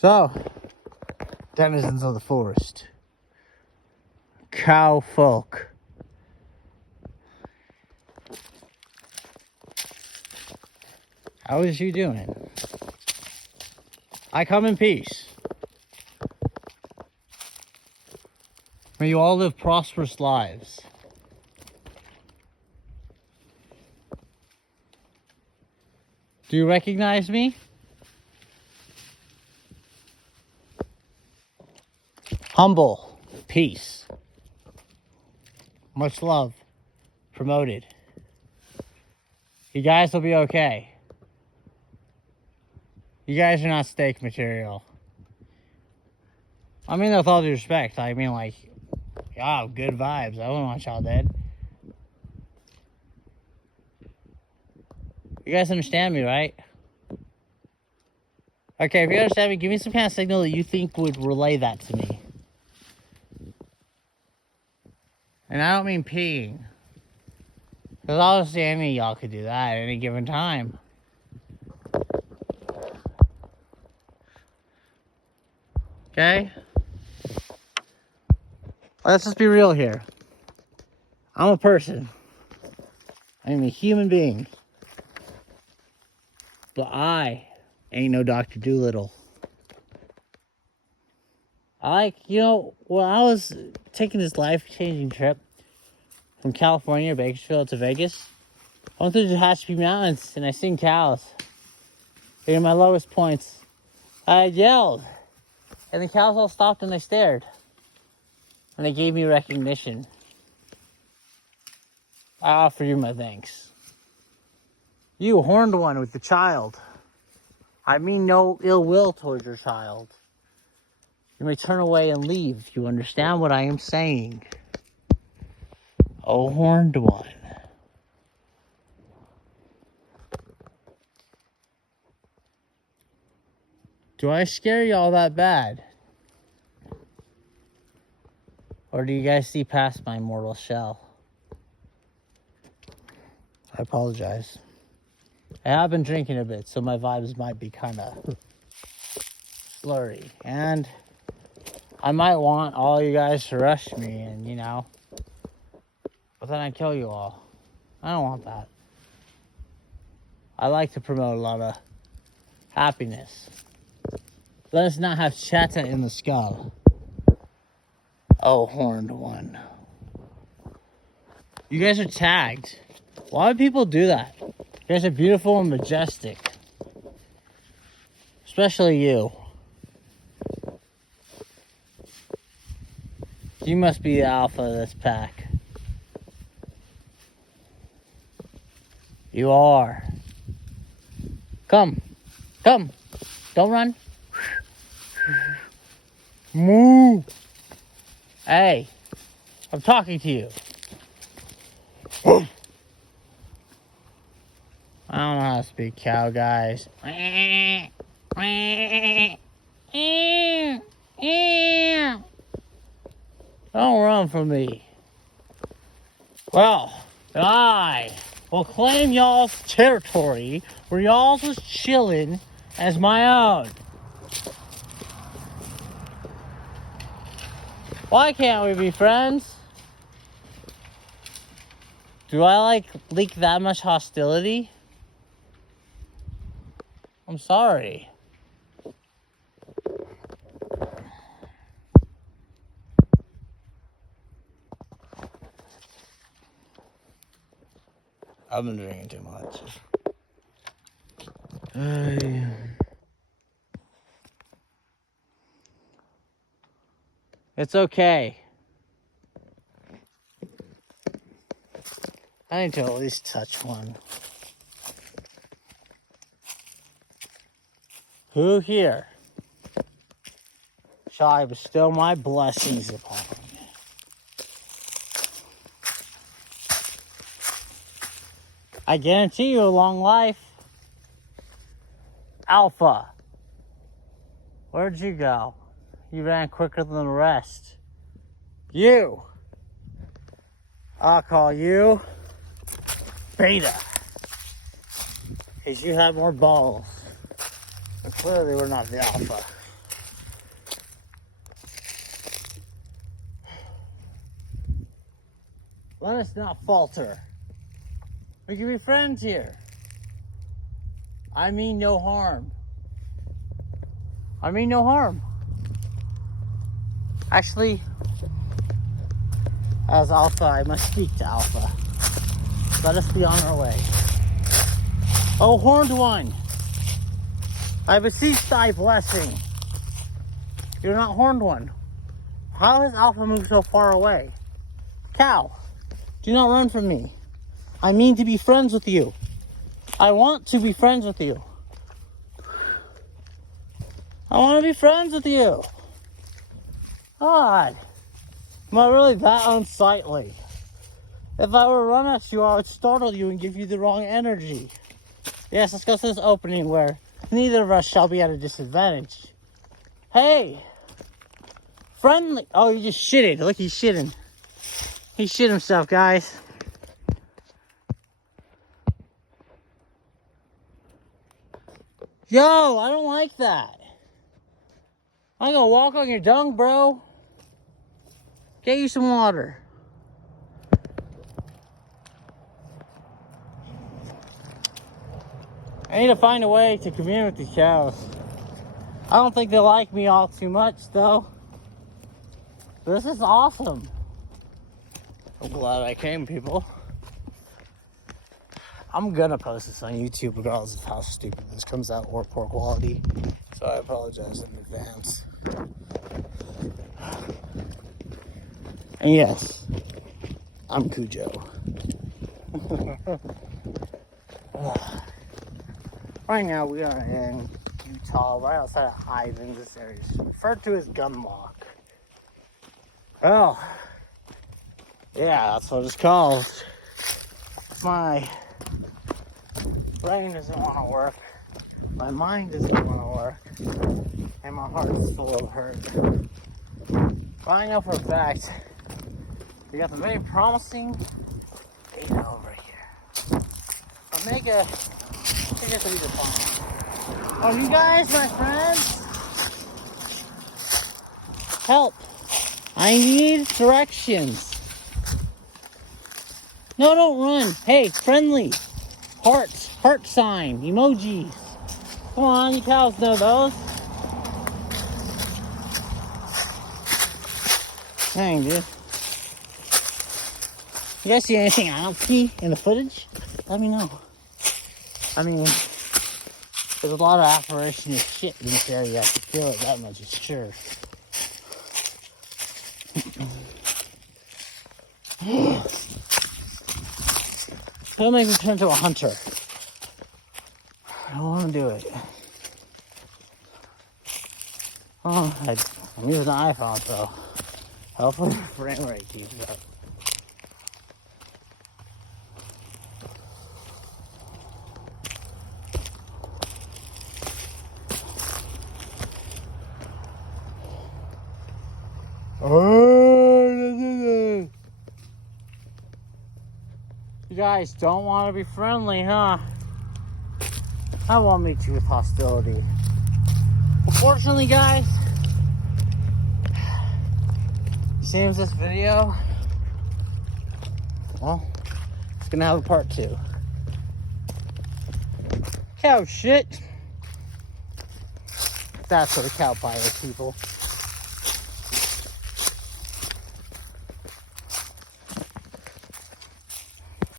So, denizens of the forest, cow folk, how is you doing? I come in peace. May you all live prosperous lives. Do you recognize me? Humble, peace, much love, promoted. You guys will be okay. You guys are not steak material. I mean, with all due respect, I mean, like, oh, good vibes. I wouldn't want y'all dead. You guys understand me, right? Okay, if you understand me, give me some kind of signal that you think would relay that to me. And I don't mean peeing. Because obviously any of y'all could do that at any given time. Okay? Let's just be real here. I'm a person. I'm a human being. But I ain't no Dr. Doolittle. When I was taking this life-changing trip from California, Bakersfield to Vegas, I went through the Tehachapi Mountains and I seen cows. They were my lowest points. I yelled, and the cows all stopped and they stared. And they gave me recognition. I offer you my thanks. You horned one with the child. I mean no ill will towards your child. You may turn away and leave if you understand what I am saying. Oh, horned one. Do I scare you all that bad? Or do you guys see past my mortal shell? I apologize. I have been drinking a bit, so my vibes might be kind of slurry. And I might want all you guys to rush me and, but then I'd kill you all. I don't want that. I like to promote a lot of happiness. Let us not have chatter in the skull. Oh, horned one. You guys are tagged. Why would people do that? You guys are beautiful and majestic. Especially you. You must be the alpha of this pack. You are. Come. Come. Don't run. Moo. Hey. I'm talking to you. I don't know how to speak cow, guys. Don't run from me. Well, I will claim y'all's territory where y'all's was chilling as my own. Why can't we be friends? Do I leak that much hostility? I'm sorry. I've been drinking too much. It's okay. I need to at least touch one. Who here shall I bestow my blessings upon? I guarantee you a long life. Alpha, where'd you go? You ran quicker than the rest. You, I'll call you Beta, because you have more balls. But clearly we're not the alpha. Let us not falter. We can be friends here. I mean no harm. I mean no harm. Actually, as Alpha, I must speak to Alpha. Let us be on our way. Oh, horned one, I beseech thy blessing. You're not horned one. How has Alpha moved so far away? Cow, do not run from me. I mean to be friends with you. I want to be friends with you. I want to be friends with you. God, am I really that unsightly? If I were to run at you, I would startle you and give you the wrong energy. Yes, let's go to this opening where neither of us shall be at a disadvantage. Hey! Friendly. Oh, he just shitted. Look, he's shitting. He shit himself, guys. Yo, I don't like that. I'm gonna walk on your dung, bro. Get you some water. I need to find a way to commune with these cows. I don't think they like me all too much, though. But this is awesome. I'm glad I came, people. I'm gonna post this on YouTube regardless of how stupid this comes out or poor quality. So I apologize in advance. And yes, I'm Cujo. Right now we are in Utah, right outside of Ivan. This area is referred to as Gunlock. Well, yeah, that's what it's called. My brain doesn't want to work, my mind doesn't want to work, and my heart is full of hurt. But I know for a fact we got some very promising data over here. Omega, I think this will be the fun. Oh, you guys, my friends, help! I need directions. No, don't run. Hey, friendly. Hearts, heart sign, emojis. Come on, you cows know those. Dang, dude. You guys see anything I don't see in the footage? Let me know. I mean, there's a lot of apparition of shit in this area. I can feel it that much, it's sure. It'll make me turn into a hunter. I don't want to do it. Oh, I'm using an iPhone, so hopefully the frame rate keeps up. You guys don't want to be friendly, huh? I won't meet you with hostility. Unfortunately, guys, it seems this video, well, it's gonna have a part 2. Cow shit. That's what a cow pie is, people.